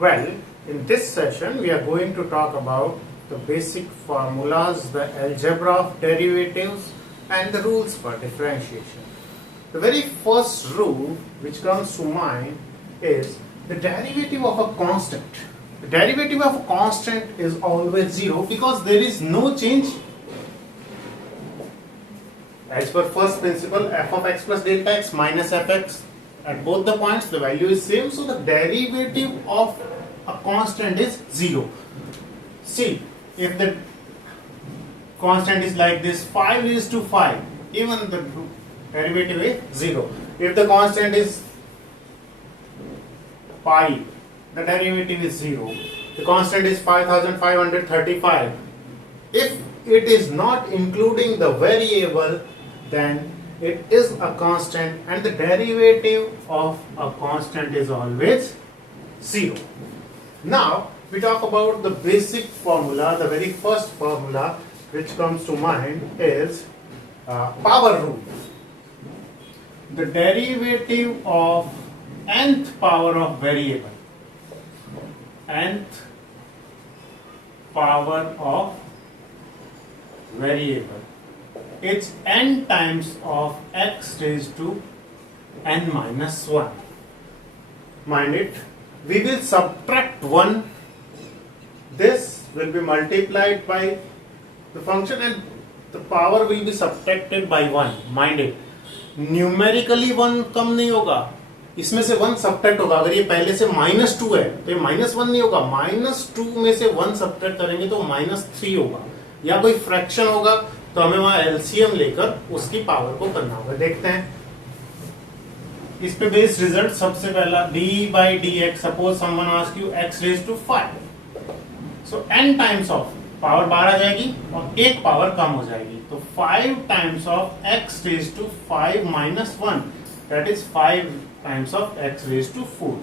Well, in this session we are going to talk about the basic formulas, the algebra of derivatives and the rules for differentiation. The very first rule which comes to mind is the derivative of a constant. The derivative of a constant is always zero because there is no change. As per first principle, f of x plus delta x minus fx, at both the points the value is same, so the derivative of a constant is zero. See, if the constant is like this 5 raised to 5, even the derivative is zero. If the constant is pi, the derivative is zero. The constant is 5535. If it is not including the variable, then it is a constant and the derivative of a constant is always zero. Now we talk about the basic formula. The very first formula which comes to mind is power rule. The derivative of nth power of variable, nth power of variable, it's n times of x raised to n minus 1. Mind it, we will subtract 1. This will be multiplied by the function and the power will be subtracted by 1. Mind it, numerically 1 कम नहीं होगा, इसमें से 1 subtract होगा. अगर ये पहले से -2 है तो ये -1 नहीं होगा, -2 में से 1 सब्ट्रैक्ट करेंगे तो -3 होगा, या कोई फ्रैक्शन होगा तो हमें वहां एलसीएम लेकर उसकी पावर को करना होगा. देखते हैं इस पे बेस्ड रिजल्ट. सबसे पहला d/dx, suppose someone ask you x raise to 5, so n times of power बाहर आ जाएगी और एक पावर कम हो जाएगी, तो 5 times of x raise to 5 minus 1, that is 5 times of x raise to 4.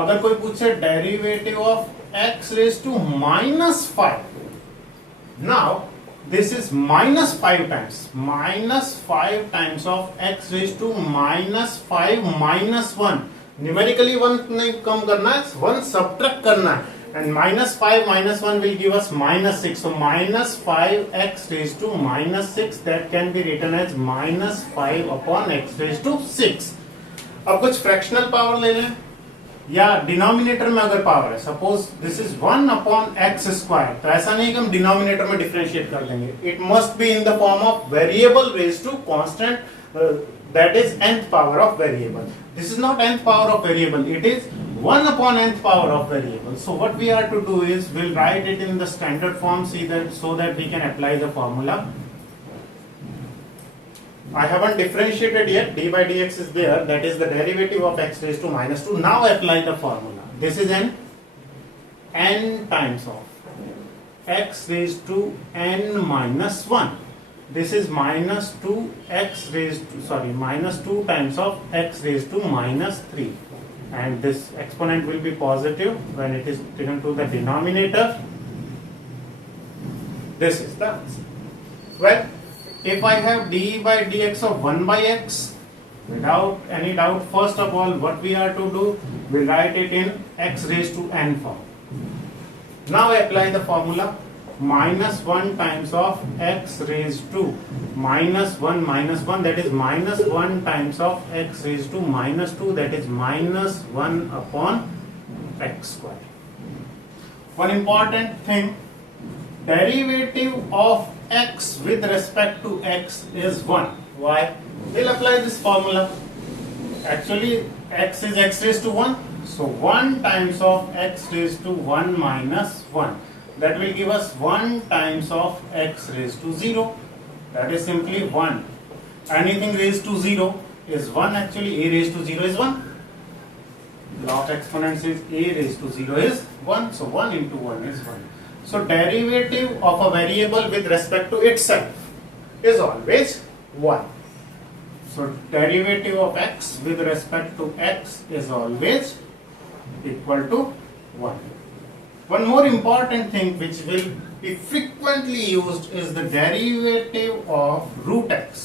अगर कोई पूछे derivative of x raise to -5, now this is -5 times, -5 times of x raised to -5 minus 1. Numerically 1 नहीं कम करना है, 1 सब्ट्रैक्ट करना है, and -5 minus 1 will give us -6. So -5x raised to -6, that can be written as -5 upon x raised to 6. अब कुछ fractional power ले लें, या डिनोमिनेटर में अगर पावर है, suppose this is 1 upon x square, तो ऐसा नहीं कि हम डिनोमिनेटर में डिफरेंशिएट कर देंगे. It must be in the form of variable raise to constant, that is nth power of variable. This is not nth power of variable, it is 1 upon nth power of variable. So what we are to do is we'll write it in the standard form, see that, so that we can apply the formula. I haven't differentiated yet. D by dx is there, that is the derivative of x raised to -2. Now apply the formula. This is n times of x raised to n minus 1. This is -2 times of x raised to -3, and this exponent will be positive when it is taken to the denominator. This is the answer. Well, if I have d by dx of 1 by x, without any doubt, first of all, what we are to do, we write it in x raised to n form. Now I apply the formula. -1 times of x raised to -1 minus 1, that is -1 times of x raised to -2, that is -1 upon x square. One important thing, derivative of x with respect to x is 1. Why? We'll apply this formula. Actually x is x raised to 1, so 1 times of x raised to 1 minus 1, that will give us 1 times of x raised to 0, that is simply 1. Anything raised to 0 is 1. Actually a raised to 0 is 1. Law of exponents is a raised to 0 is 1, so 1 into 1 is 1. So derivative of a variable with respect to itself is always 1. So derivative of x with respect to x is always equal to 1. One more important thing which will be frequently used is the derivative of root x.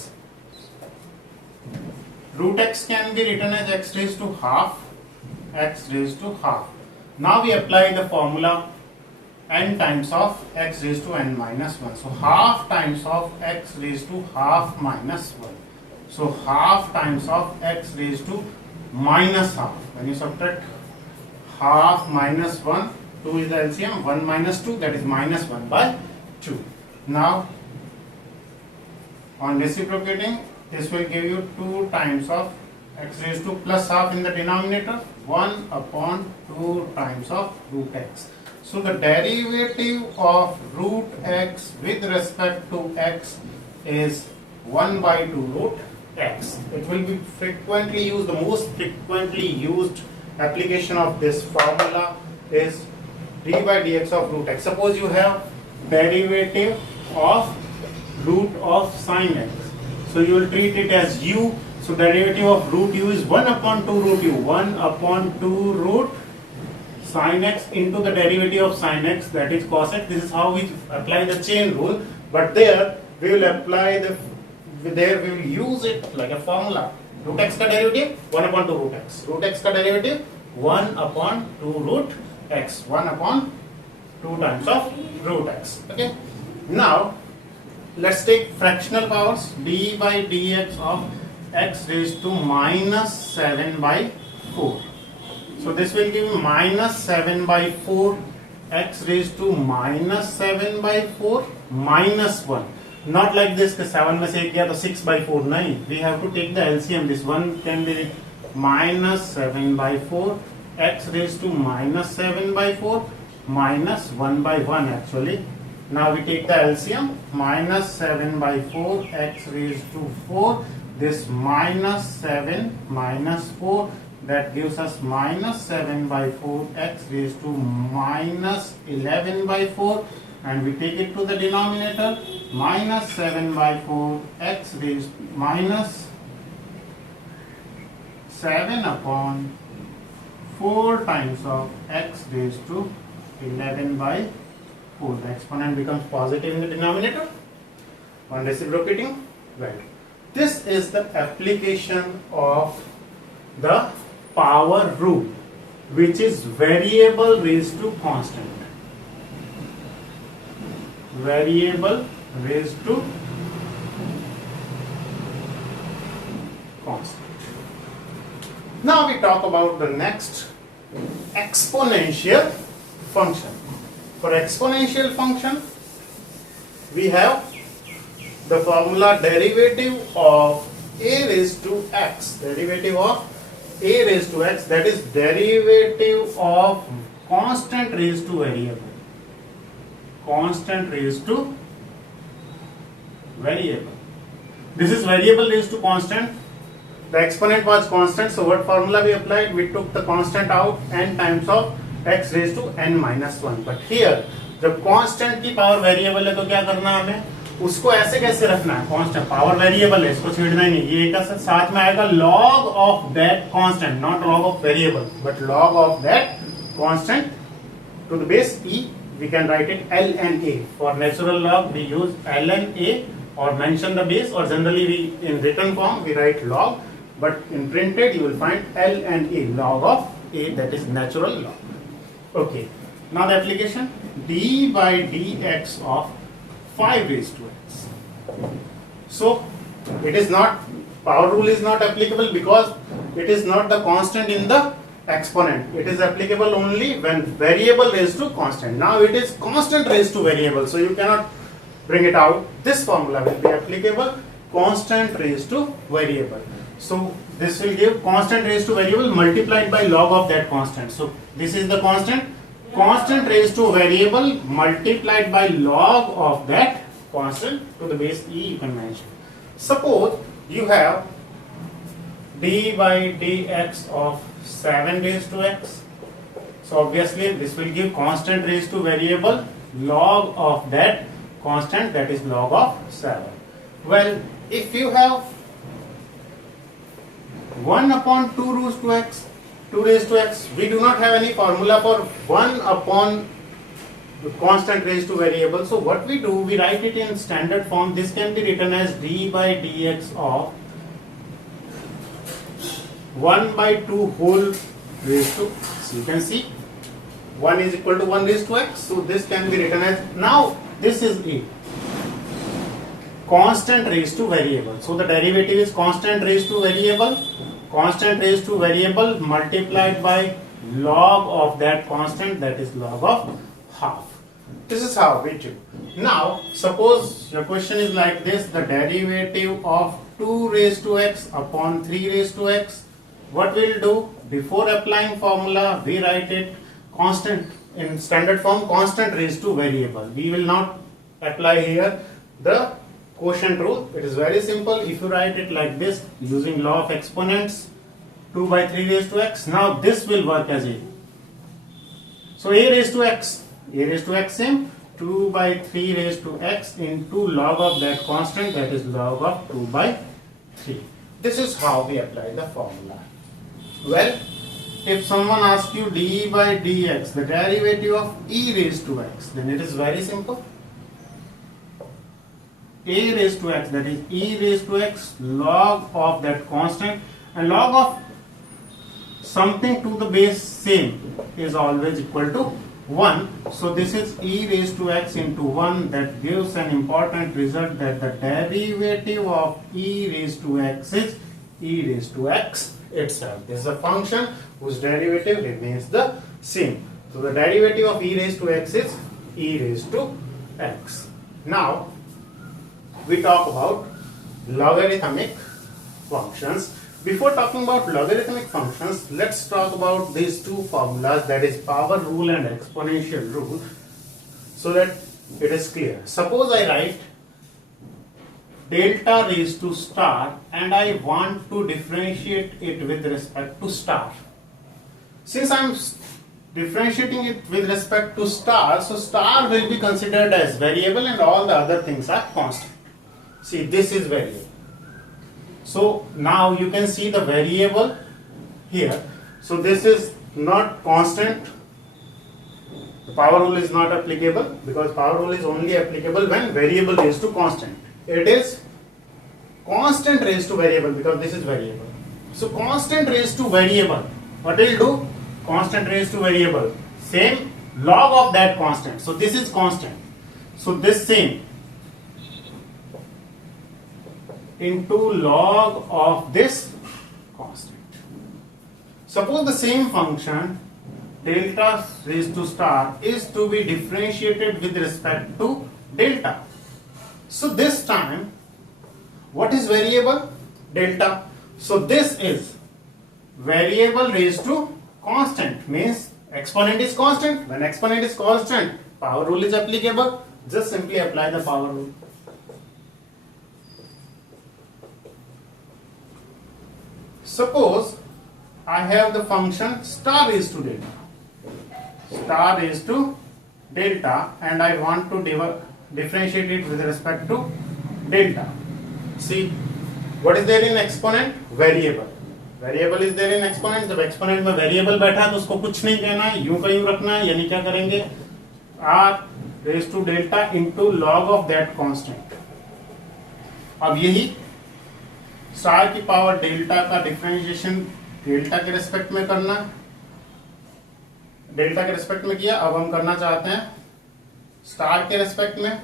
Root x can be written as x raised to half, x raised to half. Now we apply the formula n times of x raised to n minus 1. So half times of x raised to half minus 1. So half times of x raised to minus half. When you subtract half minus 1, 2 is the LCM, 1 minus 2, that is minus 1 by 2. Now on reciprocating, this will give you 2 times of x raised to plus half in the denominator, 1 upon 2 times of root x. So the derivative of root x with respect to x is 1 by 2 root x. It will be frequently used, the most frequently used application of this formula is d by dx of root x. Suppose you have derivative of root of sine x. So you will treat it as u. So derivative of root u is 1 upon 2 root u. 1 upon 2 root sine x into the derivative of sine x, that is cos x. This is how we apply the chain rule. But there we will apply we will use it like a formula. Root x ka derivative 1 upon 2 root x. Root x ka derivative 1 upon 2 root x. 1 upon 2 times of root x. Okay. Now let's take fractional powers. D by dx of x raised to minus 7 by 4. So this will give minus 7 by 4 x raised to minus 7 by 4 minus 1. Not like this कि 7 में से एक गया तो 6 by 4 नहीं. We have to take the LCM. This one can be minus 7 by 4 x raised to minus 7 by 4 minus 1 by 1 actually. Now we take the LCM. Minus 7 by 4 x raised to 4. This minus 7 minus 4, that gives us minus 7 by 4 x raised to minus 11 by 4, and we take it to the denominator. Minus 7 by 4 x raised minus 7 upon 4 times of x raised to 11 by 4. The exponent becomes positive in the denominator. On reciprocating, right. This is the application of the power rule, which is variable raised to constant. Variable raised to constant. Now we talk about the next exponential function. For exponential function, we have the formula derivative of a raised to x. Derivative of a raised to x, that is derivative of constant raised to variable. Constant raised to variable. This is variable raised to constant. The exponent was constant, so what formula we applied? We took the constant out, n times of x raised to n minus 1. But here जब constant की power variable है तो क्या करना है हमें? उसको ऐसे कैसे रखना है? Constant power variable है, इसको छेड़ना ही नहीं. ये एक साथ में आएगा log of that constant, not log of variable, but log of that constant to the base e. We can write it ln a. For natural log we use ln a or mention the base, or generally we in written form we write log, but in printed you will find ln a, log of a, that is natural log. Okay. Now the application, d by dx of 5 raised to x. So it is not, power rule is not applicable because it is not the constant in the exponent. It is applicable only when variable raised to constant. Now it is constant raised to variable, so you cannot bring it out. This formula will be applicable, constant raised to variable. So this will give constant raised to variable multiplied by log of that constant. So this is the constant, constant raised to variable multiplied by log of that constant to the base e, you can mention. Suppose you have d by dx of 7 raised to x. So obviously this will give constant raised to variable log of that constant, that is log of 7. Well, if you have 1 upon 2 raised to x, 2 raised to x, we do not have any formula for 1 upon the constant raised to variable. So what we do, we write it in standard form. This can be written as d by dx of 1 by 2 whole raised to, so you can see 1 is equal to 1 raised to x. So this can be written as, now this is a constant raised to variable. So the derivative is constant raised to variable. Constant raised to variable multiplied by log of that constant, that is log of half. This is how we do. Now suppose your question is like this, the derivative of 2 raised to x upon 3 raised to x. What we'll do, before applying formula we write it constant in standard form, constant raised to variable. We will not apply here the quotient rule. It is very simple. If you write it like this using law of exponents, 2 by 3 raised to x, now this will work as a, so a raised to x same, 2 by 3 raised to x into log of that constant, that is log of 2 by 3. This is how we apply the formula. Well, if someone asks you d by dx, the derivative of e raised to x, then it is very simple. A raised to x, that is e raised to x, log of that constant, and log of something to the base same is always equal to 1. So this is e raised to x into 1. That gives an important result, that the derivative of e raised to x is e raised to x itself. This is a function whose derivative remains the same. So the derivative of e raised to x is e raised to x. Now we talk about logarithmic functions. Before talking about logarithmic functions, let's talk about these two formulas, that is power rule and exponential rule, so that it is clear. Suppose I write delta raised to star and I want to differentiate it with respect to star. Since I am differentiating it with respect to star, so star will be considered as variable and all the other things are constant. See, this is variable. So now you can see the variable here. So this is not constant. The power rule is not applicable, because power rule is only applicable when variable raised to constant. It is constant raised to variable, because this is variable. So constant raised to variable, what will do? Constant raised to variable, same log of that constant. So this is constant. So this same into log of this constant. Suppose the same function delta raised to star is to be differentiated with respect to delta. So this time, what is variable? Delta. So this is variable raised to constant, means exponent is constant. When exponent is constant, power rule is applicable. Just simply apply the power rule. Suppose I have the function star raised to delta. Star raised to delta, and I want to differentiate it with respect to delta. See, what is there in exponent? Variable. Variable is there in exponent. जब exponent में variable बैठा है तो उसको कुछ नहीं देना है, यूं का यूं रखना है, यानी क्या करेंगे? R raised to delta into log of that constant. अब यही स्टार की पावर डेल्टा का डिफरेंशिएशन डेल्टा के रेस्पेक्ट में करना, डेल्टा के रेस्पेक्ट में किया, अब हम करना चाहते हैं स्टार के रेस्पेक्ट में.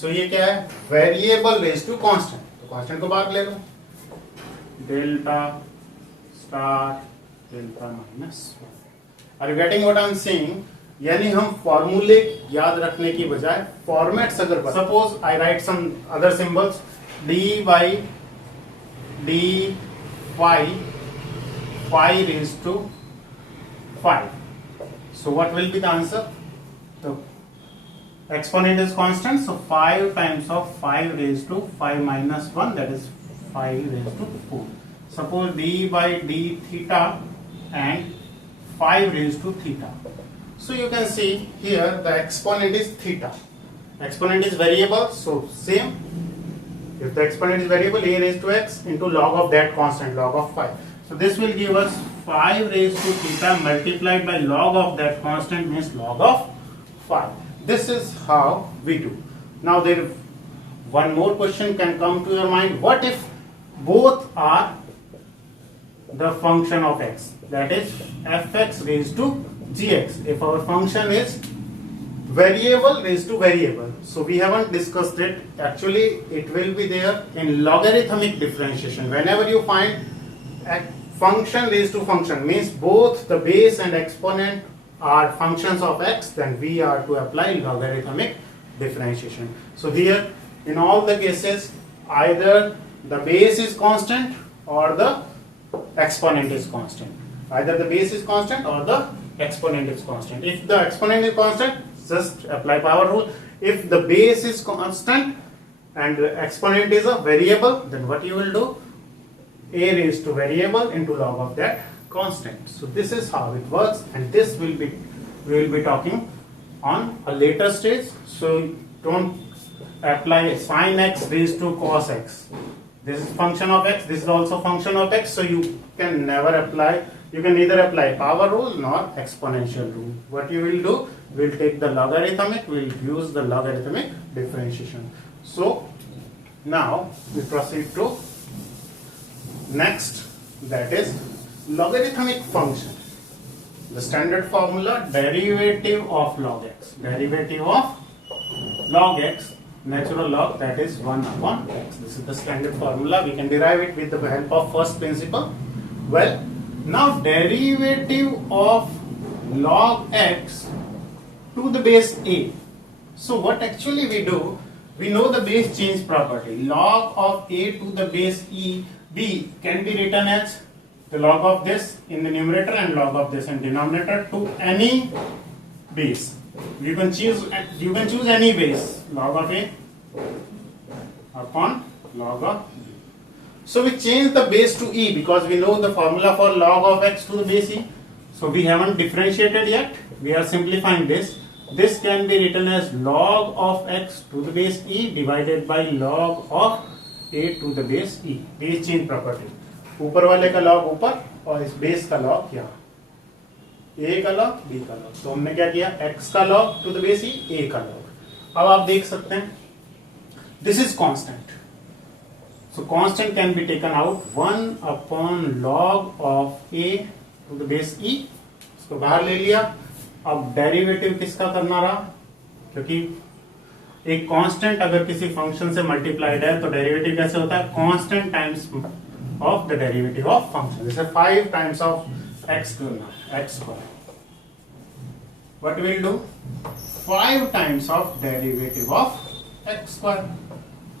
सो ये क्या है? Variable raise to constant. तो कांस्टेंट को बाहर ले लो, delta star delta minus. Are you getting what I am saying? यानी हम फॉर्मूले याद रखने की बजाय फॉर्मेट्स अगर, suppose I write some other symbols, d by d phi raised to 5. So what will be the answer? The exponent is constant, so 5 times of 5 raised to 5 minus 1, that is 5 raised to 4. Suppose d by d theta and 5 raised to theta. So you can see here the exponent is theta. Exponent is variable, so same. If the exponent is variable, a raised to x into log of that constant, log of 5. So this will give us 5 raised to theta multiplied by log of that constant, means log of 5. This is how we do. Now there one more question can come to your mind. What if both are the function of x, that is fx raised to gx. If our function is variable raised to variable, so we haven't discussed it. Actually, it will be there in logarithmic differentiation. Whenever you find a function raised to function, means both the base and exponent are functions of x, then we are to apply logarithmic differentiation. So here, in all the cases, either the base is constant or the exponent is constant. Either the base is constant or the exponent is constant. If the exponent is constant, just apply power rule. If the base is constant and the exponent is a variable, then what you will do? A raised to variable into log of that constant. So this is how it works, and this will be, we will be talking on a later stage. So don't apply sin x raised to cos x. This is function of x, this is also function of x, so you can never apply, you can neither apply power rule nor exponential rule. What you will do, we will take the logarithmic, we will use the logarithmic differentiation. So now we proceed to next, that is logarithmic function. The standard formula, derivative of log x. Derivative of log x, natural log, that is 1 upon x. This is the standard formula. We can derive it with the help of first principle. Well, now derivative of log x to the base a. So what actually we do, we know the base change property. Log of a to the base b can be written as the log of this in the numerator and log of this in denominator to any base. You can choose any base, log of a upon log of b. So we change the base to e because we know the formula for log of x to the base e. So we haven't differentiated yet. We are simplifying this. This can be written as log of x to the base e divided by log of a to the base e. Base change property. ऊपर वाले का log ऊपर और इस base का log यहाँ. a का log, b का log. तो हमने क्या किया? x का log to the base e, a का log. अब आप देख सकते हैं. This is constant. So constant can be taken out 1 upon log of a to the base e. इसको बाहर ले लिया. अब डेरिवेटिव किसका करना रहा? क्योंकि एक कांस्टेंट अगर किसी फंक्शन से मल्टीप्लाइड है तो डेरिवेटिव कैसे होता है? Constant times of the derivative of function. जैसे 5 टाइम्स ऑफ एक्स करना, x square. What will do? 5 times of derivative of x square.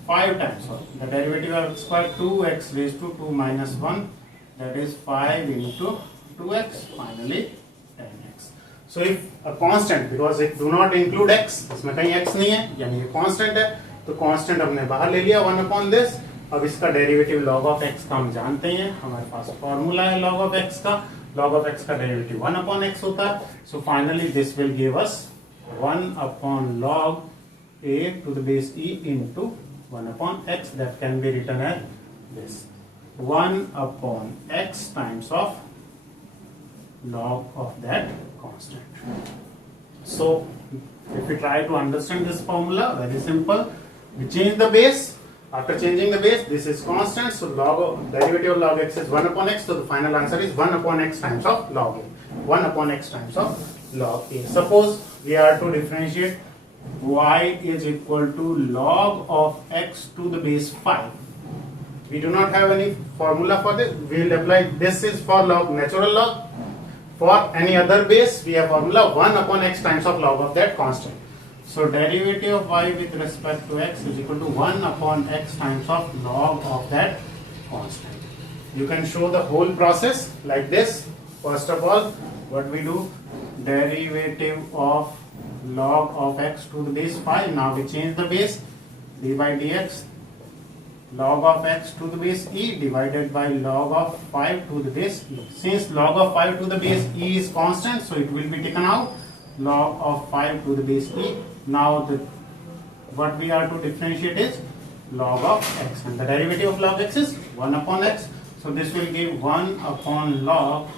5 times of the derivative of x square, 2x raised to 2 minus 1, that is 5 into 2x, finally 10x. So if a constant, because it do not include x, इसमें कहीं x नहीं है, यानी ये constant है, तो constant हमने बाहर ले लिया 1 upon this. अब इसका डेरिवेटिव log of x का हम जानते हैं, हमारे पास फॉर्मूला है log of x का. log of x का डेरिवेटिव 1 upon x होता है. So finally this will give us 1 upon log a to the base e into 1 upon x, that can be written as this. 1 upon x times of log of that constant. So if we try to understand this formula, very simple. We change the base. After changing the base, this is constant. So log of derivative of log x is 1 upon x. So the final answer is 1 upon x times of log a. 1 upon x times of log a. Suppose we are to differentiate y is equal to log of x to the base 5. We do not have any formula for this. We will apply, this is for log, natural log. For any other base, we have formula 1 upon x times of log of that constant. So derivative of y with respect to x is equal to 1 upon x times of log of that constant. You can show the whole process like this. First of all, what we do? Derivative of log of x to the base 5. Now we change the base, d by dx, log of x to the base e divided by log of 5 to the base e. Since log of 5 to the base e is constant, so it will be taken out. Log of 5 to the base e. Now what we are to differentiate is log of x, and the derivative of log x is 1 upon x. So this will give 1 upon log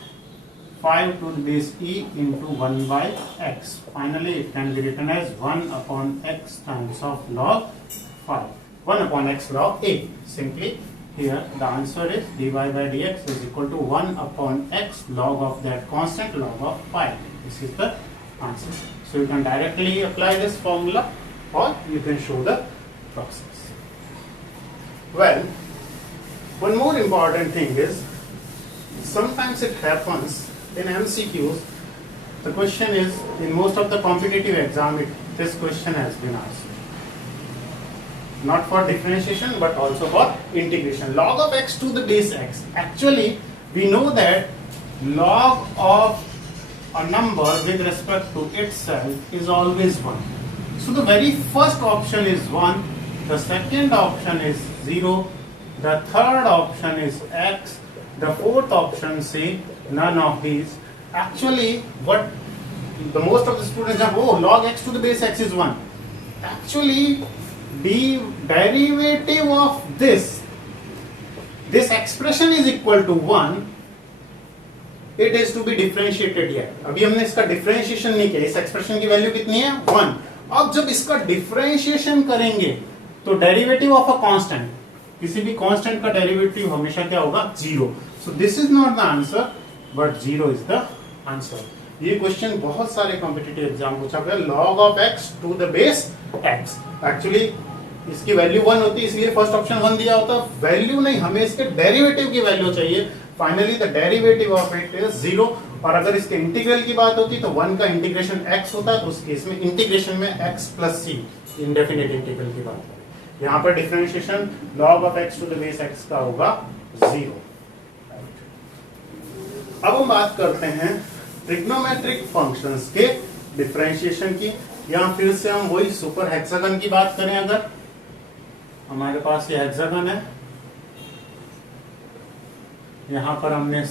5 to the base e into 1 by x. Finally, it can be written as 1 upon x times of log 5. 1 upon x log a. Simply here the answer is dy by dx is equal to 1 upon x log of that constant log of pi. This is the answer. So you can directly apply this formula or you can show the process. Well, one more important thing is sometimes it happens in MCQs. The question is in most of the competitive exam this question has been asked. Not for differentiation but also for integration. Log of x to the base x. Actually, we know that log of a number with respect to itself is always 1. So the very first option is 1, the second option is 0, the third option is x, the fourth option say none of these. Actually, what the most of the students have, oh, log x to the base x is 1. Actually, the derivative of this expression is equal to 1. It is to be differentiated yet. अभी हमने इसका differentiation नहीं किया. इस expression की value कितनी है 1. अब जब इसका differentiation करेंगे तो derivative of a constant, किसी भी constant का derivative हमेशा क्या होगा 0. So this is not the answer but 0 is the answer. ये क्वेश्चन बहुत सारे कॉम्पिटिटिव एग्जाम पूछा गया. Log of x to the base x. Actually इसकी वैल्यू 1 होती है इसलिए फर्स्ट ऑप्शन 1 दिया होता. वैल्यू नहीं, हमें इसके डेरिवेटिव की वैल्यू चाहिए. Finally the derivative of it is 0. और अगर इसके इंटीग्रल की बात होती तो 1 का इंटीग्रेशन x होता है, तो उस केस में इंटीग्रेशन में x plus c indefinite integral की बात करें. यहाँ पर differentiation log of x to the base x का होगा 0. अब हम बात करते हैं ट्रिग्नोमेट्रिक फंक्शंस के डिफरेंशिएशन की. यहाँ फिर से हम वही सुपर हेक्सागन की बात करें. अगर हमारे पास ये हेक्सागन है, यहां पर हमने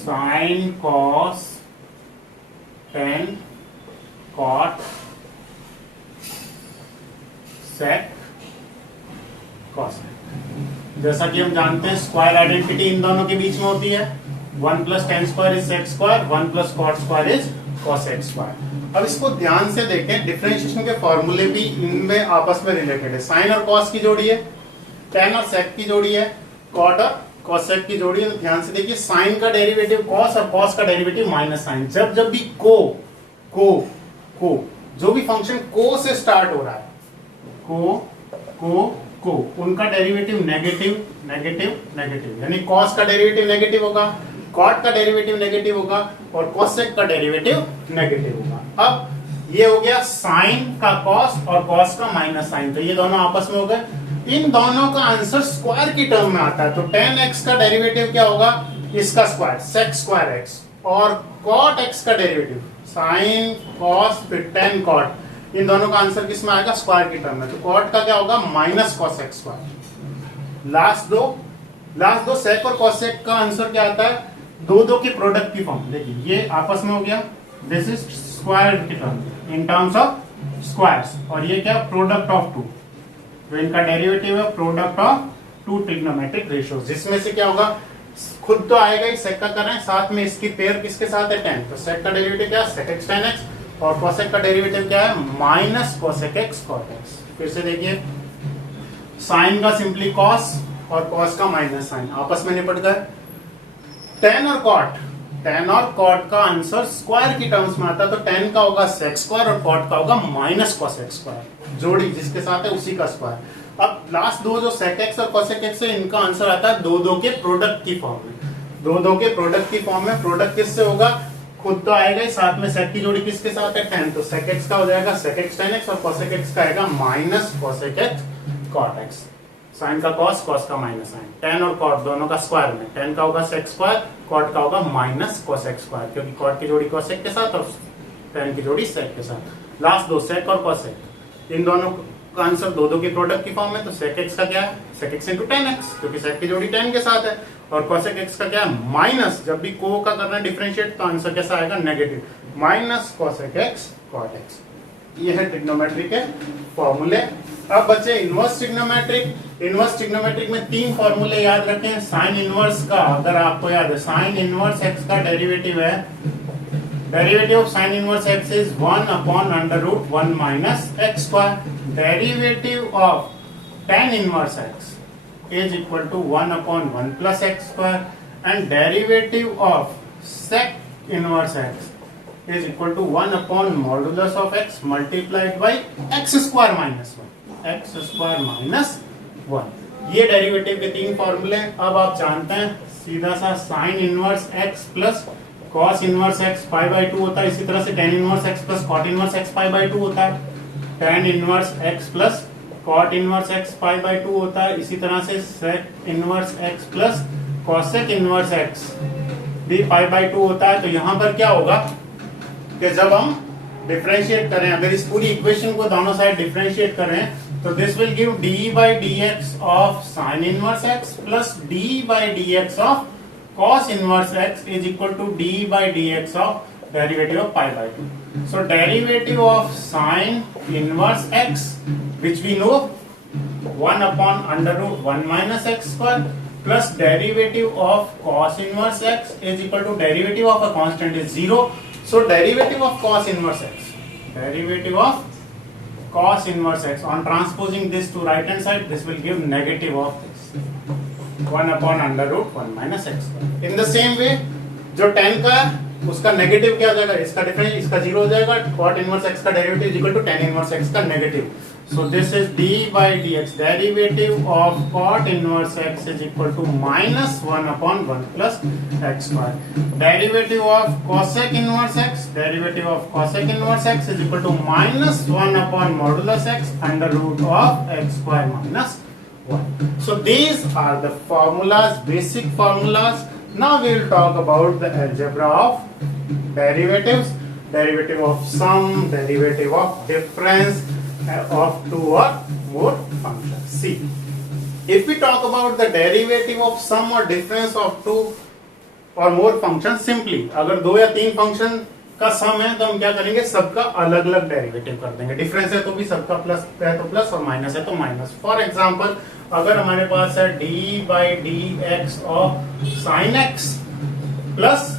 sine cos tan cot sec cosec. जैसा कि हम जानते हैं स्क्वायर आइडेंटिटी इन दोनों के बीच में होती है. 1 plus tan square is sec square, 1 plus cot square is cosec square. अब इसको ध्यान से देखें, डिफरेंशिएशन के फॉर्मूले भी इनमें आपस में रिलेटेड है. साइन और कॉस की जोड़ी है, टेन और सेक की जोड़ी है, कॉट और कॉसेक की जोड़ी है. तो ध्यान से देखिए, साइन का डेरिवेटिव कॉस और कॉस का डेरिवेटिव माइनस साइन. जब भी को जो भी फंक्शन को से स्टार्ट हो रहा है, को उनका डेरिवेटिव नेगेटिव यानी कॉस का डेरिवेटिव नेगेटिव होगा, कॉट का डेरिवेटिव नेगेटिव होगा और कॉसेक का डेरिवेटिव नेगेटिव होगा. अब ये हो गया साइन का कॉस और कॉस का माइनस साइन. तो ये दोनों आपस में हो गए. इन दोनों का आंसर स्क्वायर की टर्म में आता है. तो 10x का डेरिवेटिव क्या होगा, इसका स्क्वायर सेक स्क्वायर x, और कॉट x का डेरिवेटिव साइन कॉस फिर 10 कॉट. इन दोनों का आंसर किस में आएगा, स्क्वायर की टर्म में. तो कॉट का क्या होगा माइनस कॉसेक स्क्वायर. लास्ट दो सेक और कॉसेक का आंसर क्या आता है, दो के प्रोडक्ट की फॉर्म. देखिए ये आपस में हो गया, दिस इज स्क्वायर की term in terms of squares, और ये क्या प्रोडक्ट ऑफ 2. तो इनका डेरिवेटिव है प्रोडक्ट ऑफ 2 ट्रिग्नोमेट्रिक रेशियोज. जिसमें से क्या होगा, खुद तो आएगा ही, सेक का कर रहे हैं, साथ में इसकी पेयर किसके साथ है 10. तो सेक का डेरिवेटिव क्या है, सेक एक्स टेन एक्स, और कॉसेक का डेरिवेटिव क्या है minus cosec x cot x. फिर से देखिए, साइन का सिंपली कॉस और कॉस का माइनस साइन आपस में निपट गए. टेन और कॉट का आंसर स्क्वायर की टर्म्स में आता है. तो 10 का होगा सेक स्क्वायर और कॉट का होगा माइनस कॉसेक स्क्वायर. जोड़ी जिसके साथ है उसी का स्क्वायर. अब लास्ट दो जो सेक एक्स और कॉसेक एक्स है, इनका आंसर आता है दो के प्रोडक्ट की फॉर्म में. दो के प्रोडक्ट की फॉर्म में. प्रोडक्ट किससे होगा, खुद तो आएगा ही, साथ में सेक की जोड़ी किसके साथ है 10. तो सेक एक्स का हो जाएगा सेक एक्स टेन एक्स और कॉसेक एक्स का आएगा minus cosec x cot x. Sine का कॉस, कॉस का माइनस साइन. 10 और कॉट दोनों का स्क्वायर में, 10 का होगा सेक स्क्वायर, कॉट का होगा माइनस कॉसेक स्क्वायर, क्योंकि कॉट की जोड़ी कॉसेक के साथ और 10 की जोड़ी सेक के साथ. लास्ट दो सेक और कॉसेक, इन दोनों का आंसर दो के प्रोडक्ट की फॉर्म में. तो सेक एक्स का क्या है, sec x into tan x, क्योंकि सेक की जोड़ी 10 के साथ है. और कॉसेक एक्स का क्या है माइनस, जब भी को का करना है डिफरेंशिएट तो आंसर कैसा आएगा negative, minus cosec x cot x. ये है ट्रिग्नोमेट्री के फॉर्मूले. अब बचे इनवर्स ट्रिग्नोमेट्रिक. इनवर्स ट्रिग्नोमेट्रिक में 3 फॉर्मूले याद रखें. साइन इनवर्स का अगर आपको याद है, साइन इनवर्स एक्स का डेरिवेटिव है, derivative of sine inverse x is 1 upon under root 1 minus x square. Derivative of tan inverse x is equal to 1 upon 1 plus x square, and derivative of sec inverse x is equal to 1 upon modulus of x multiplied by x square minus 1, x square minus 1. ये derivative के तीन फॉर्मूले. अब आप जानते हैं सीधा सा sine inverse x plus cos inverse x pi by 2 होता है. इसी तरह से tan inverse x plus cot inverse x pi by 2 होता है. Tan inverse x plus cot inverse x pi by 2 होता है. इसी तरह से sec inverse x plus cosec inverse x भी पाई बाई 2 होता है. तो यहाँ पर क्या होगा कि जब हम डिफरेंशिएट करें, अगर इस पूरी इक्वेशन को दोनों साइड डिफरेंशिएट करें, तो this will give d by dx of sin inverse x plus d by dx of cos inverse x is equal to d by dx of derivative of pi by 2. So derivative of sin inverse x, which we know 1 upon under root 1 minus x square, plus derivative of cos inverse x is equal to derivative of a constant is 0. So derivative of cos inverse x, derivative of cos inverse x, on transposing this to right hand side, this will give negative of this 1 upon under root 1 minus x square. In the same way, जो tan का उसका negative क्या हो जाएगा, इसका difference इसका 0 हो जाएगा. cot इनवर्स x का derivative is equal to tan inverse x का negative. So this is d by dx, derivative of cot inverse x is equal to minus 1 upon 1 plus x square. Derivative of cosec inverse x, derivative of cosec inverse x is equal to minus 1 upon modulus x under root of x square minus 1. So these are the formulas, basic formulas. Now we will talk about the algebra of derivatives, derivative of sum, derivative of difference of two or more functions. See, if we talk about the derivative of sum or difference of two or more functions, simply अगर दो या तीन function का सम है तो हम क्या करेंगे, सबका अलग अलग डेरिवेटिव कर देंगे. डिफरेंस है तो भी सबका प्लस है तो प्लस और माइनस है तो माइनस. फॉर एग्जांपल, अगर हमारे पास है d by dx of sin x plus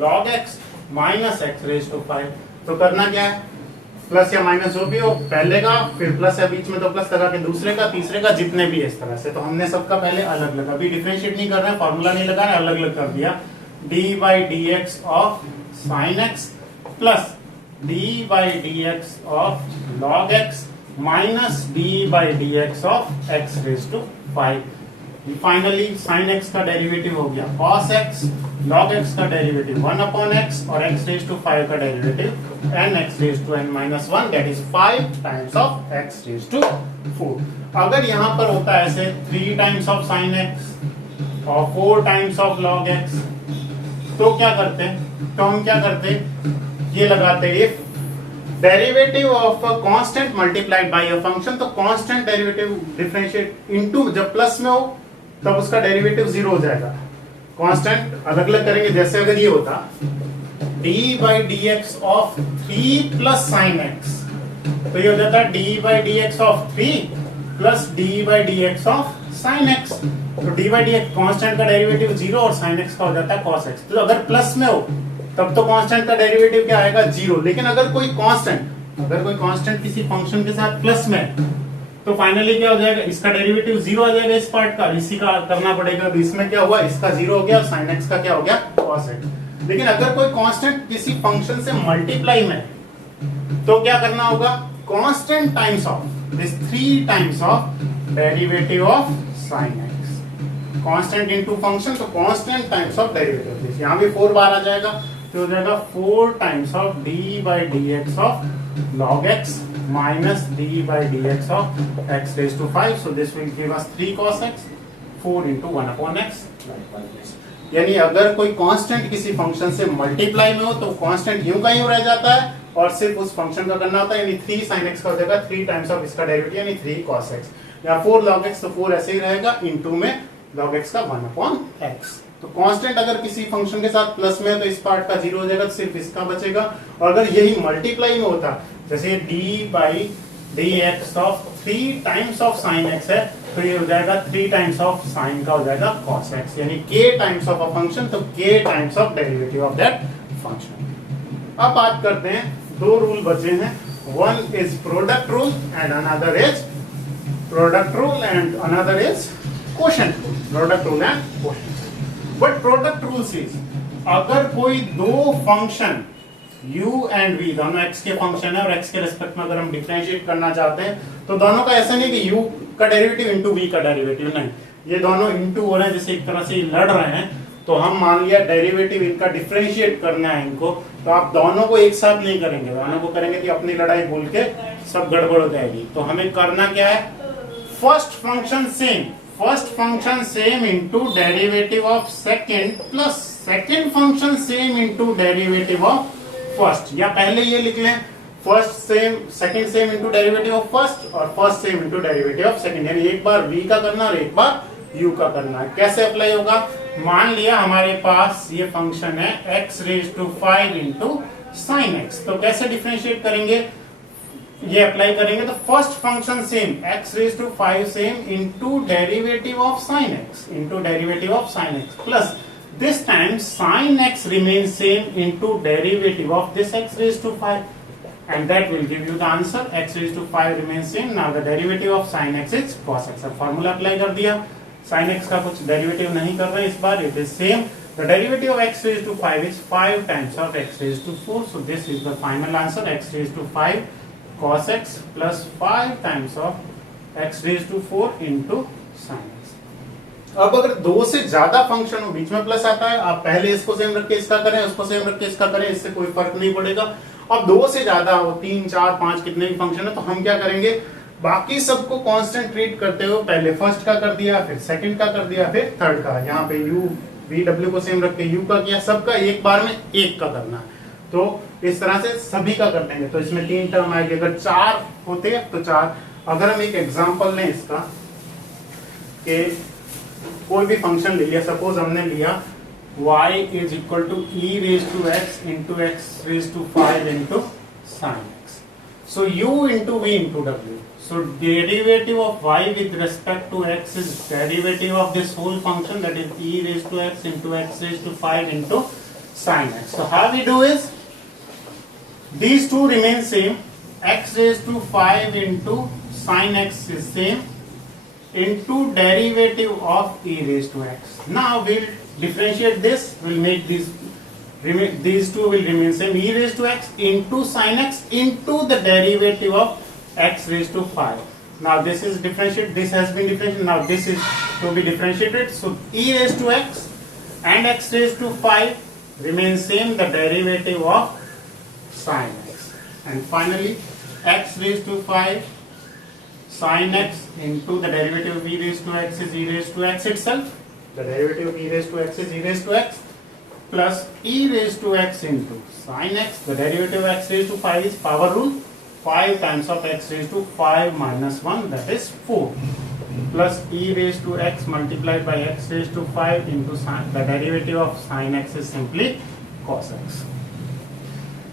log x minus x raise to 5, तो करना क्या है, प्लस या माइनस जो भी हो, पहले का फिर प्लस या बीच में तो प्लस लगा के दूसरे का, तीसरे का, जितने भी इस तरह से. तो हमने सबका पहले अलग अलग, अभी डिफरेंशिएट नहीं कर रहे हैं, फॉर्मूला नहीं लगा रहे, अलग अलग कर दिया. d by dx of sin x plus d by dx of log x minus d by dx of x raise to 5. Finally sin x का डेरिवेटिव हो गया cos x, log x का डेरिवेटिव 1 upon x और x raise to 5 का derivative n x raise to n minus 1, that is 5 times of x raise to 4. अगर यहाँ पर होता है ऐसे 3 times of sin x और 4 times of log x, तो क्या करते हैं, तो हम क्या करते हैं, ये लगाते हैं derivative of a constant multiplied by a function. तो कांस्टेंट डेरिवेटिव डिफरेंशिएट इनटू, जब प्लस में हो तब उसका डेरिवेटिव 0 हो जाएगा. कांस्टेंट अलग अलग करेंगे, जैसे अगर ये होता d by dx of 3 plus sin x, तो ये हो जाता d by dx of 3 plus d by dx of sin x. तो d by dx कांस्टेंट का डेरिवेटिव 0 और sin x का हो जाता है cos x. तो अगर प्लस में हो तब तो कांस्टेंट का डेरिवेटिव क्या आएगा, 0. लेकिन अगर कोई कांस्टेंट किसी फंक्शन के साथ प्लस में, तो फाइनली क्या हो जाएगा, इसका डेरिवेटिव 0 आ जाएगा इस पार्ट का, इसी का करना पड़ेगा. तो इसमें क्या हुआ, इसका 0 हो गया और sin x का क्या हो गया, cos x. लेकिन अगर कोई कांस्टेंट किसी फंक्शन से मल्टीप्लाई में, तो क्या करना होगा, constant times of this 3 times of derivative of sin x. Constant into function, तो constant times of derivative this, यहां भी 4 बार आ जाएगा, तो हो जाएगा 4 times of d by dx of log x minus d by dx of x raised to 5. So this will give us 3 cos x, 4 into 1 upon x. यानी अगर कोई constant किसी फंक्शन से मल्टीप्लाई में हो तो कांस्टेंट यूं का यूं रह जाता है और सिर्फ उस फंक्शन का करना होता है. यानी 3 sin x का हो जाएगा 3 टाइम्स ऑफ इसका डेरिवेटिव, यानी 3 cos x. या 4 log x, तो 4 ऐसे ही रहेगा, इनटू में log x का 1 upon x. तो कांस्टेंट अगर किसी फंक्शन के साथ प्लस में है तो इस पार्ट का 0 हो जाएगा, तो सिर्फ इसका बचेगा. और अगर यही मल्टीप्लाई में होता, जैसे d by dx of 3 times of sin x है, तो ये हो जाएगा 3 टाइम्स ऑफ sin का हो जाएगा cos x, यानी k times of a function, तो k times of derivative of that function. अब बात करते हैं, 2 रूल बचे हैं. One is product rule and another is product rule and another is quotient rule. Product rule and quotient rule. But product rule says अगर कोई दो function u and v दोनों x के फंक्शन है और x के रेस्पेक्ट में अगर हम डिफरेंशिएट करना चाहते हैं तो दोनों का ऐसा नहीं कि u का डेरिवेटिव इंटू v का डेरिवेटिव, नहीं, ये दोनों इंटू हो रहे हैं, जैसे एक तरह से लड़ रहे हैं। तो हम मान लिया डेरिवेटिव इनका डिफरेंशिएट करना है इनको, तो आप दोनों को एक साथ नहीं करेंगे, दोनों को करेंगे तो अपनी लड़ाई भूल के सब गड़बड़ हो जाएगी। तो हमें करना क्या है, first function same into derivative of second plus second function same into derivative of first, या पहले ये लिख लें first same second same into derivative of first और first same into derivative of second, यानी एक बार v का करना और एक बार u का करना है। कैसे अप्लाई होगा, मान लिया हमारे पास ये फंक्शन है x raise to 5 into sine x, तो कैसे डिफरेंशिएट करेंगे, ये अप्लाई करेंगे तो first function same x raise to 5 same into derivative of sine x into derivative of sine x plus this time sin x remains same into derivative of this x raised to 5 and that will give you the answer x raised to 5 remains same. Now the derivative of sin x is cos x. अब formula apply कर दिया, sin x का कुछ derivative नहीं कर रहे इस बार, it is same. The derivative of x raised to 5 is 5 times of x raised to 4, so this is the final answer, x raised to 5 cos x plus 5 times of x raised to 4 into sin x. अब अगर दो से ज्यादा function हो, बीच में plus आता है, आप पहले इसको सेम रख के इसका करें, उसको सेम रख के इसका करें, इससे कोई फर्क नहीं पड़ेगा। अब दो से ज्यादा हो, 3 4 5 कितने भी फंक्शन है, तो हम क्या करेंगे, बाकी सबको कांस्टेंट ट्रीट करते हुए पहले फर्स्ट का कर दिया, फिर सेकंड का कर दिया, फिर थर्ड का, यहाँ पे u v w को सेम रख के u का किया, सबका एक बार में एक का करना है। तो इस तरह से सभी का कर लेंगे, तो इसमें 3 टर्म आएगी, अगर 4 होते हैं तो 4। अगर हम एक एग्जाम्पल लें इसका कि कोई भी फंक्शन ले लिया, सपोज हमने लिया y is equal to e raise to x into x raise to 5 into sine x, so u into v into w, so derivative of y with respect to x is derivative of this whole function, that is e raised to x into x raised to 5 into sin x. So how we do is these two remain same, x raised to 5 into sin x is same into derivative of e raised to x. Now we'll differentiate this, we'll make these two will remain same, e raised to x into sin x into the derivative of x raised to 5. Now this is differentiated, this has been differentiated, now this is to be differentiated, so e raised to x and x raised to 5 remain same, the derivative of sin x, and finally x raised to 5 sin x into the derivative of e raised to x is e raised to x itself, the derivative of e raised to x is e raised to x plus e raised to x into sin x, the derivative of x raised to 5 is power rule, 5 times of x raised to 5 minus 1, that is 4, plus e raised to x multiplied by x raised to 5 into sin, the derivative of sin x is simply cos x.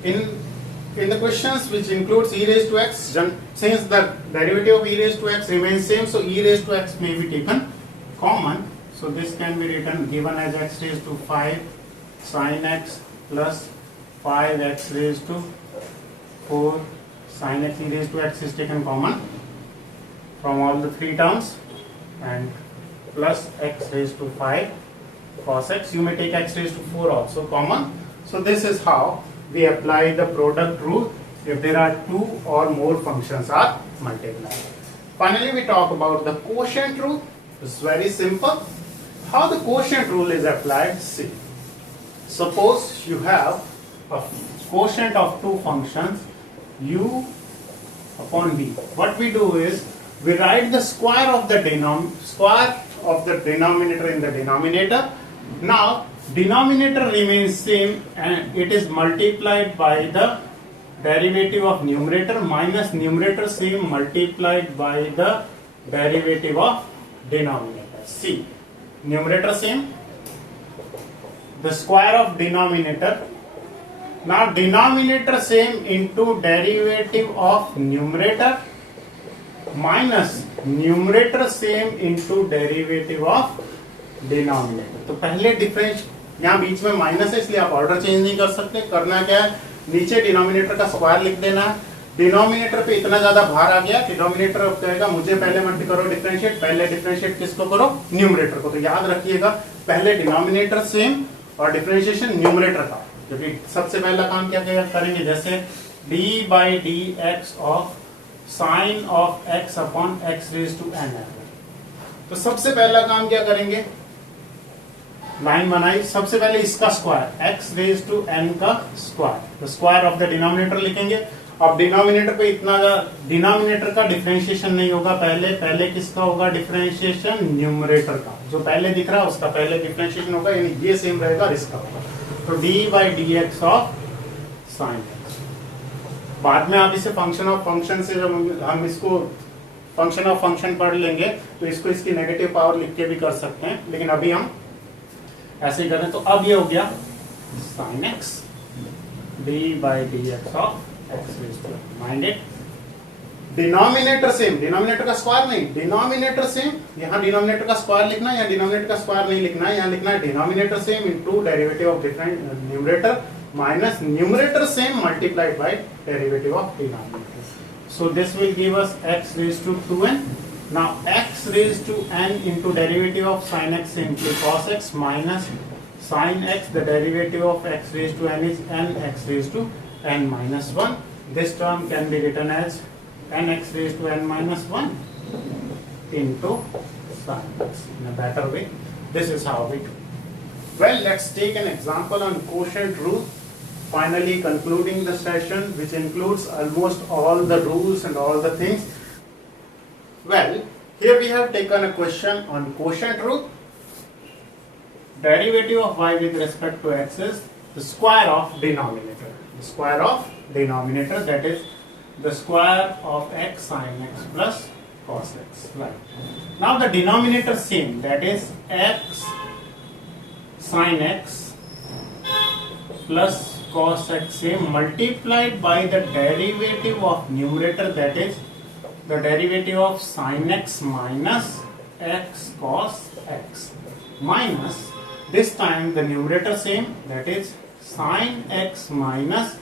In the questions which includes e raised to x, since the derivative of e raised to x remains same, so e raised to x may be taken common. So this can be written given as x raised to 5 sin x plus 5x raised to 4 sin x, e raised to x is taken common from all the three terms, and plus x raised to 5 cos x. You may take x raised to 4 also common. So this is how we apply the product rule if there are two or more functions are multiplied. Finally, we talk about the quotient rule. It's very simple. How the quotient rule is applied? See, suppose you have a quotient of two functions u upon v. What we do is we write the square of the denominator in the denominator. Now denominator remains same and it is multiplied by the derivative of numerator minus numerator same multiplied by the derivative of denominator. See, numerator same, the square of denominator. Now denominator same into derivative of numerator minus numerator same into derivative of denominator. तो पहले difference, यहाँ बीच में minus है इसलिए आप order change नहीं कर सकते। करना क्या है, नीचे डिनोमिनेटर का स्क्वायर लिख देना है, डिनोमिनेटर पे इतना ज्यादा भार आ गया, डिनोमिनेटर अब कहेगा मुझे पहले मल्टी करो डिफरेंशिएट, पहले डिफरेंशिएट किसको करो, न्यूमरेटर को। तो याद रखिएगा पहले डिनोमिनेटर सेम और डिफरेंशिएशन न्यूमरेटर का, क्योंकि सबसे पहला काम क्या करेंगे, जैसे d by d x of sine of x upon x raise to n है। तो सबसे पहला काम क्या करेंगे, लाइन बनाई, सबसे पहले इसका square x raise to n का स्क्वायर, तो स्क्वायर ऑफ द डिनोमिनेटर लिखेंगे। अब डिनोमिनेटर पे इतना, डिनोमिनेटर का डिफरेंशिएशन नहीं होगा, पहले किसका होगा डिफरेंशिएशन, न्यूमरेटर का, जो पहले दिख रहा है उसका पहले डिफरेंशिएशन होगा, यानी ये सेम रहेगा इसका होगा। तो d by d x of sine x, बाद में आप इसे फंक्शन ऑफ फंक्शन से, जब हम इसको फंक्शन ऑफ फंक्शन पढ़ लेंगे तो इसको इसकी नेगेटिव पावर लिख के भी कर सकते हैं, लेकिन अभी हम ऐसे ही करें। तो अब ये हो गया sine x d by d x of x raise to, mind it, denominator same, denominator का स्क्वायर नहीं, डिनोमिनेटर सेम, यहाँ डिनोमिनेटर का स्क्वायर लिखना है या डिनोमिनेटर का स्क्वायर नहीं लिखना है, यहाँ लिखना है denominator same into derivative of different numerator minus numerator same multiplied by derivative of denominator. So this will give us x raised to 2n. Now x raised to n into derivative of sin x simply cos x minus sin x, the derivative of x raised to n is n x raised to n minus 1. This term can be written as n x raised to n minus 1 into sin x in a better way. This is how we do. Well, let's take an example on quotient rule. Finally concluding the session, which includes almost all the rules and all the things. Well, here we have taken a question on quotient rule. Derivative of y with respect to x is the square of denominator. The square of denominator, that is the square of x sin x plus cos x. Right. Now the denominator same, that is x sin x plus cos x same multiplied by the derivative of numerator, that is the derivative of sin x minus x cos x, minus this time the numerator same, that is sin x minus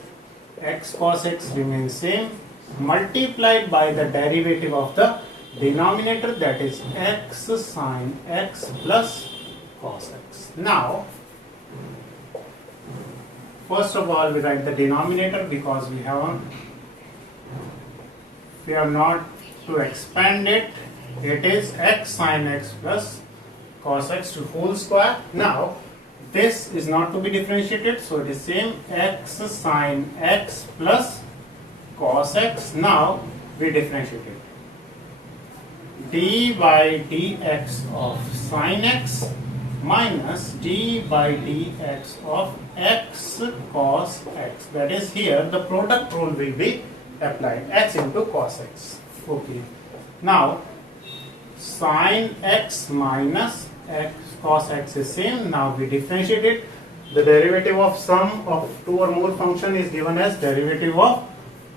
x cos x remains same, multiplied by the derivative of the denominator, that is x sin x plus cos x. Now first of all, we write the denominator because we are not to expand it. It is x sin x plus cos x to whole square. Now, this is not to be differentiated, so it is same x sin x plus cos x. Now, we differentiate it. d by dx of sin x minus d by dx of x cos x, that is here the product rule will be applied, x into cos x. Okay, now sin x minus x cos x is same. Now we differentiate it. The derivative of sum of two or more function is given as derivative of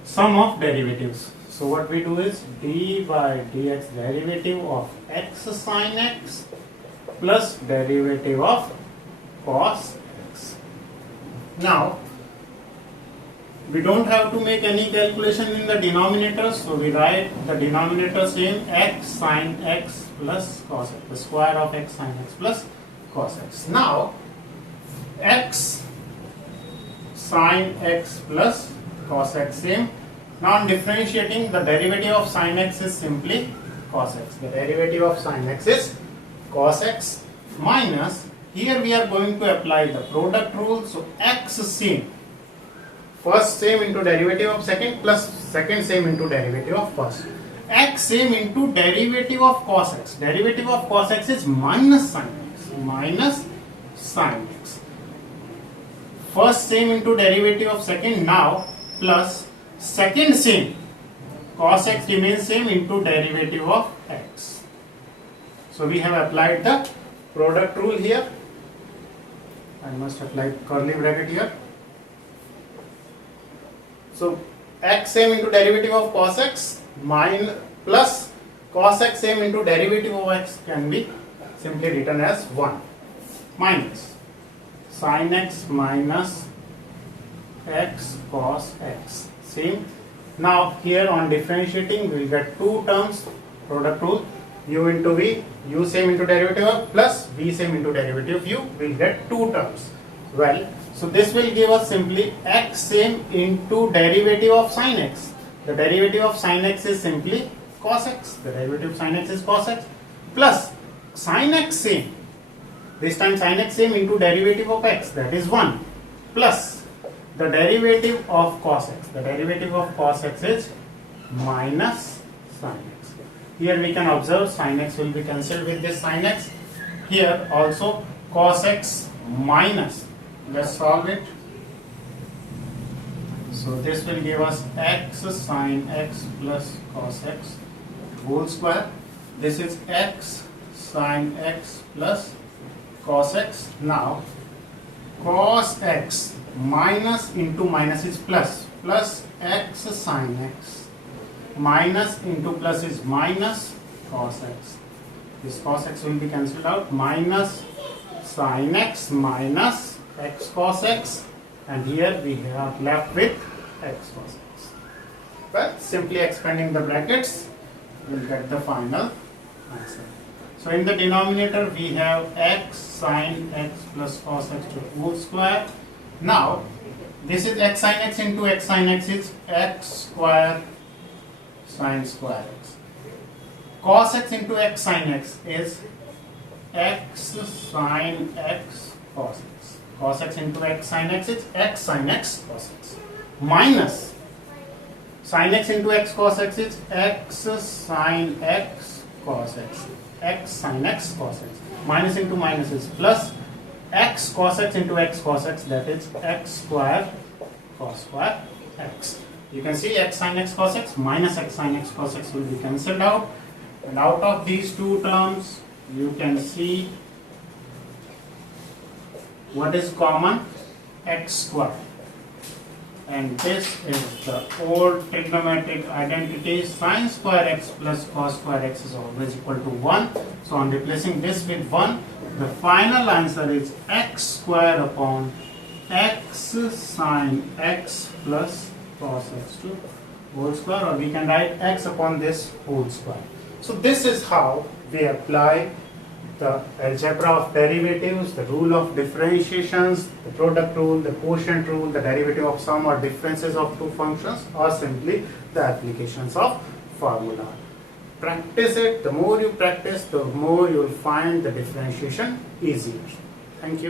sum of derivatives. So what we do is d by dx derivative of x sin x plus derivative of cos x. Now, we don't have to make any calculation in the denominator, so we write the denominator same x sin x plus cos x, the square of x sin x plus cos x. Now, x sin x plus cos x same. Now, I'm differentiating, the derivative of sin x is simply cos x. The derivative of sin x is cos x minus, here we are going to apply the product rule, so x same, first same into derivative of second plus second same into derivative of first, x same into derivative of cos x, derivative of cos x is minus sin x, first same into derivative of second, now plus second same, cos x remains same into derivative of x. So we have applied the product rule here. I must apply curly bracket here. So x same into derivative of cos x minus plus cos x same into derivative of x can be simply written as 1 minus sin x minus x cos x same Now here on differentiating we will get two terms, product rule, u into v, u same into derivative of plus v same into derivative of u, we will get two terms. Well, so this will give us simply x same into derivative of sin x. The derivative of sin x is simply cos x. The derivative of sin x is cos x plus sin x same. This time sin x same into derivative of x, that is 1, plus the derivative of cos x. The derivative of cos x is minus sin x. Here we can observe sin x will be cancelled with this sin x. Here also cos x minus. Let's solve it. So this will give us x sin x plus cos x whole square. This is x sin x plus cos x. Now cos x minus into minus is plus, plus x sin x minus into plus is minus cos x. This cos x will be cancelled out, minus sin x minus x cos x, and here we are left with x cos x. Well, simply expanding the brackets we will get the final answer. So in the denominator we have x sin x plus cos x to the whole square. Now this is x sin x into x sin x is x square sin square x. Cos x into x sin x is x sin x cos x. Cos x into x sin x is x sin x cos x. Minus sin x into x cos x is x sin x cos x. X sin x cos x. Minus into minus is plus x cos x into x cos x, that is x square cos square x. You can see x sin x cos x minus x sin x cos x will be cancelled out, and out of these two terms you can see what is common, x square. And this is the old trigonometric identity, sin square x plus cos square x is always equal to 1. So on replacing this with 1, the final answer is x square upon x sin x plus cos x to whole square, or we can write x upon this whole square. So this is how we apply the algebra of derivatives, the rule of differentiations, the product rule, the quotient rule, the derivative of sum or differences of two functions, or simply the applications of formula. Practice it. The more you practice, the more you will find the differentiation easier. Thank you.